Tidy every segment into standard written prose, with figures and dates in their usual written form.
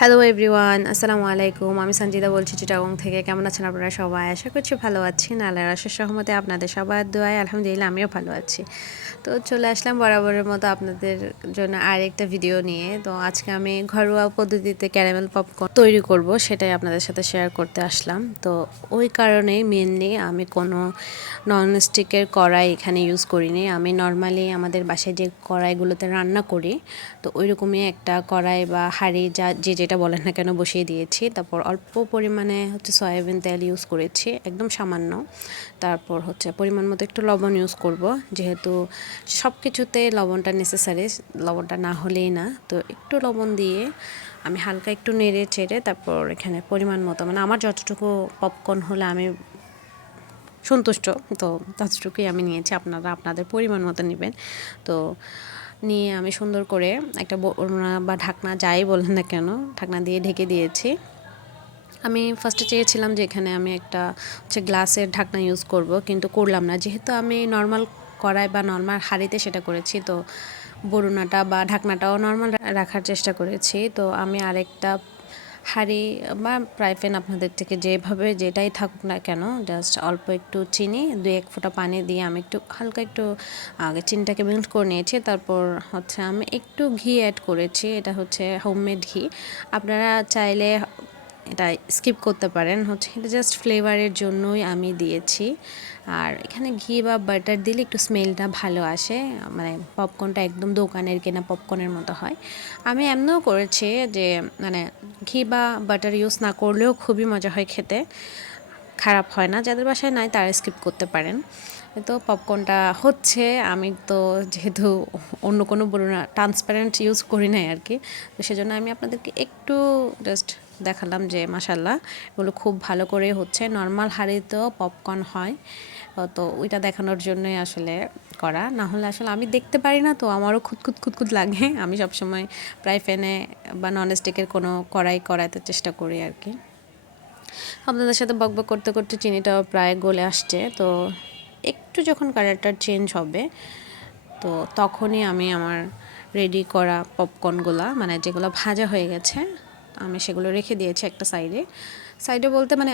Hello everyone, আসসালামু আলাইকুম। আমি সঞ্জিদা বলছি চিটাগং থেকে। কেমন আছেন আপনারা সবাই? আশা করছি ভালো আছেন। আল্লাহর অশেষ রহমতে আপনাদের সবার দোয়ায় আলহামদুলিল্লাহ আমিও ভালো আছি। তো চলে আসলাম বরাবরের মতো আপনাদের জন্য আরেকটা ভিডিও নিয়ে। তো আজকে আমি ঘরোয়া পদ্ধতিতে ক্যারামেল পপকর্ন তৈরি করব, সেটাই আপনাদের সাথে শেয়ার করতে আসলাম। তো ওই কারণেই মেনলি আমি কোনো ননস্টিকের কড়াই এখানে ইউজ করিনি। আমি নর্মালি আমাদের বাসায় যে কড়াইগুলোতে রান্না করি, তো ওই রকমই একটা কড়াই বা হাঁড়ি যে যেটা বলেন না কেন বসিয়ে দিয়েছি। তারপর অল্প পরিমাণে হচ্ছে সয়াবিন তেল ইউজ করেছি, একদম সামান্য। তারপর হচ্ছে পরিমাণ মতো একটু লবণ ইউজ করব, যেহেতু সব কিছুতে লবণটা নেসেসারি, লবণটা না হলেই না। তো একটু লবণ দিয়ে আমি হালকা একটু নেড়ে চেড়ে তারপর এখানে পরিমাণ মতো, মানে আমার যতটুকু পপকর্ন হলে আমি সন্তুষ্ট, তো ততটুকুই আমি নিয়েছি। আপনারা আপনাদের পরিমাণ মতো নেবেন। তো নিয়ে আমি সুন্দর করে একটা ওড়না বা ঢাকনা যাই বলেন না কেন, ঢাকনা দিয়ে ঢেকে দিয়েছি। আমি ফার্স্টে চেয়েছিলাম যে এখানে আমি একটা হচ্ছে গ্লাসের ঢাকনা ইউজ করব, কিন্তু করলাম না, যেহেতু আমি নর্মাল কড়াই বা নর্মাল হাঁড়িতে সেটা করেছি। তো বরুণাটা বা ঢাকনাটাও নর্মাল রাখার চেষ্টা করেছি। তো আমি আরেকটা হাঁড়ি বা ফ্রাই প্যান, আপনাদের থেকে যেভাবে যেটাই থাকুক না কেন, জাস্ট অল্প একটু চিনি, 2-1 ফোঁটা পানি দিয়ে আমি একটু হালকা একটু আগে চিনিটাকে মেল্ট করে নিয়েছি। তারপর হচ্ছে আমি একটু ঘি অ্যাড করেছি, এটা হচ্ছে হোমমেড ঘি। আপনারা চাইলে এটা স্কিপ করতে পারেন, হচ্ছে এটা জাস্ট ফ্লেভারের জন্যই আমি দিয়েছি। আর এখানে ঘি বা বাটার দিলে একটু স্মেলটা ভালো আসে, মানে পপকর্নটা একদম দোকানের কেনা পপকর্নের মতো হয়। আমি এমনও করেছি যে মানে ঘি বা বাটার ইউজ না করলেও খুবই মজা হয় খেতে, খারাপ হয় না। যাদের বাসায় নাই তারা স্কিপ করতে পারেন। তো পপকর্নটা হচ্ছে, আমি তো যেহেতু অন্য কোনো বলুন ট্রান্সপারেন্ট ইউজ করি নাই আর কি, তো সেজন্য আমি আপনাদেরকে একটু জাস্ট দেখালাম যে মাশাল্লাহ এগুলো খুব ভালো করে হচ্ছে। নর্মাল হাঁড়িতেও পপকর্ন হয়, তো ওইটা দেখানোর জন্যই আসলে করা। না হলে আসলে আমি দেখতে পারি না, তো আমারও খুঁতখুত খুঁতখুত লাগে। আমি সবসময় প্রায় ফ্যানে বা ননস্টিকের কোনো কড়াইতে চেষ্টা করি আর কি। আপনাদের সাথে বকবক করতে করতে চিনিটাও প্রায় গলে আসছে। তো একটু যখন কালারটা চেঞ্জ হবে, তো তখনই আমি আমার রেডি করা পপকর্নগুলো, মানে যেগুলো ভাজা হয়ে গেছে, আমি সেগুলো রেখে দিয়েছি একটা সাইডে। সাইডে বলতে মানে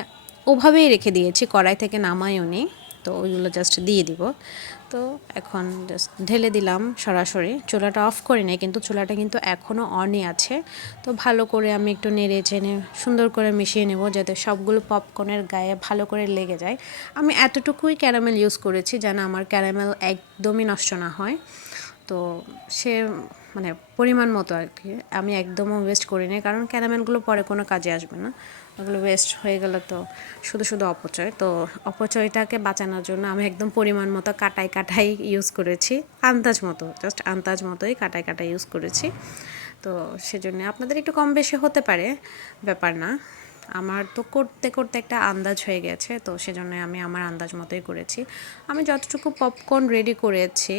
ওভাবেই রেখে দিয়েছি, কড়াই থেকে নামাইও নি। তো ওইগুলো জাস্ট দিয়ে দিব। তো এখন জাস্ট ঢেলে দিলাম সরাসরি, চুলাটা অফ করি নাই, কিন্তু চুলাটা কিন্তু এখনও অনই আছে। তো ভালো করে আমি একটু নেড়ে চেড়ে সুন্দর করে মিশিয়ে নেব, যাতে সবগুলো পপকর্নের গায়ে ভালো করে লেগে যায়। আমি এতটুকুই ক্যারামেল ইউজ করেছি যেন আমার ক্যারামেল একদমই নষ্ট না হয়। তো সে মানে পরিমাণ মতো আর কি, আমি একদমও ওয়েস্ট করিনি, কারণ ক্যারামেলগুলো পরে কোনো কাজে আসবে না। ওগুলো ওয়েস্ট হয়ে গেলে তো শুধু শুধু অপচয়। তো অপচয়টাকে বাঁচানোর জন্য আমি একদম পরিমাণ মতো কাটাই কাটাই ইউজ করেছি, আন্দাজ মতো, জাস্ট আন্দাজ মতোই কাটাই কাটাই ইউজ করেছি। তো সেজন্য আপনাদের একটু কম বেশি হতে পারে, ব্যাপার না। আমার তো করতে করতে একটা আন্দাজ হয়ে গেছে, তো সেজন্য আমি আমার আন্দাজ মতোই করেছি। আমি যতটুকু পপকর্ন রেডি করেছি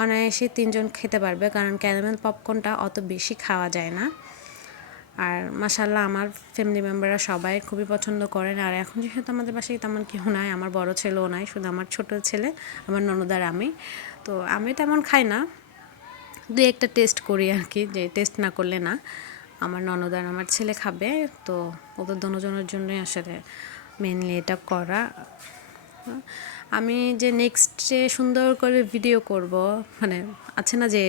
অনায়াসে 3 জন খেতে পারবে, কারণ ক্যারামেল পপকর্নটা অত বেশি খাওয়া যায় না। আর মাশাল্লাহ আমার ফ্যামিলি মেম্বাররা সবাই খুবই পছন্দ করেন। আর এখন যেহেতু আমাদের বাসায় তেমন কেউ নাই, আমার বড় ছেলেও নাই, শুধু আমার ছোট ছেলে, আমার ননদ আর আমি। তো আমি তেমন খাই না, 2-একটা টেস্ট করি আর কি, যে টেস্ট না করলে না। আমার ননদ আর আমার ছেলে খাবে, তো ওদের দুজনের জন্যই আসলে মেনলি এটা করা। আমি যে নেক্সটে সুন্দর করে ভিডিও করব, মানে আছে না যে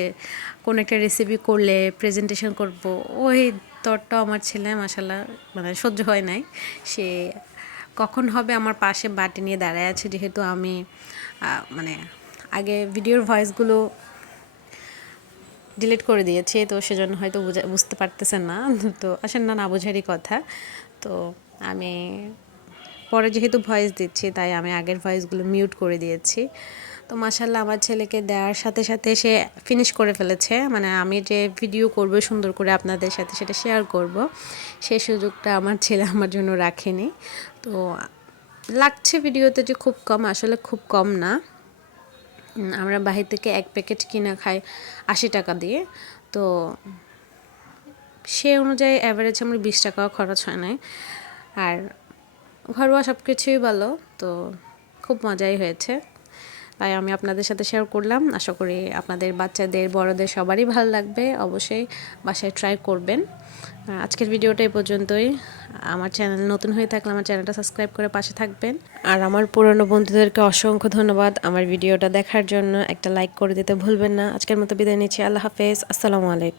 কোনো একটা রেসিপি করলে প্রেজেন্টেশন করব, ওই তরটা আমার ছেলে মাশাল্লাহ মানে সহ্য হয় নাই। সে কখন হবে আমার পাশে বাটি নিয়ে দাঁড়ায় আছে, যেহেতু আমি মানে আগে ভিডিওর ভয়েসগুলো ডিলিট করে দিয়েছি, তো সেজন্য হয়তো বুঝতে পারতেছেন না। তো আসেন না, না বোঝারই কথা। তো আমি পরে যেহেতু ভয়েস দিচ্ছি, তাই আমি আগের ভয়েসগুলো মিউট করে দিয়েছি। তো মাশাল্লাহ আমার ছেলেকে দেওয়ার সাথে সাথে সে ফিনিশ করে ফেলেছে, মানে আমি যে ভিডিও করব সুন্দর করে আপনাদের সাথে সেটা শেয়ার করব, সেই সুযোগটা আমার ছেলে আমার জন্য রাখেনি। তো লাগছে ভিডিওতে যে খুব কম, আসলে খুব কম না। আমরা বাহির থেকে 1 প্যাকেট কিনা খাই 80 টাকা দিয়ে, তো সে অনুযায়ী অ্যাভারেজ আমার 20 টাকাও খরচ হয় নাই। আর ঘরোয়া সব কিছুই ভালো, তো খুব মজাই হয়েছে। তাই আমি আপনাদের সাথে শেয়ার করলাম। আশা করি আপনাদের বাচ্চাদের বড়দের সবারই ভালো লাগবে, অবশ্যই বাসায় ট্রাই করবেন। আজকের ভিডিওটা এই পর্যন্তই। আমার চ্যানেল নতুন হয়ে থাকলে আমার চ্যানেলটা সাবস্ক্রাইব করে পাশে থাকবেন। আর আমার পুরনো বন্ধুদেরকে অসংখ্য ধন্যবাদ আমার ভিডিওটা দেখার জন্য। একটা লাইক করে দিতে ভুলবেন না। আজকের মতো বিদায় নিচ্ছি। আল্লাহ হাফেজ, আসসালামু আলাইকুম।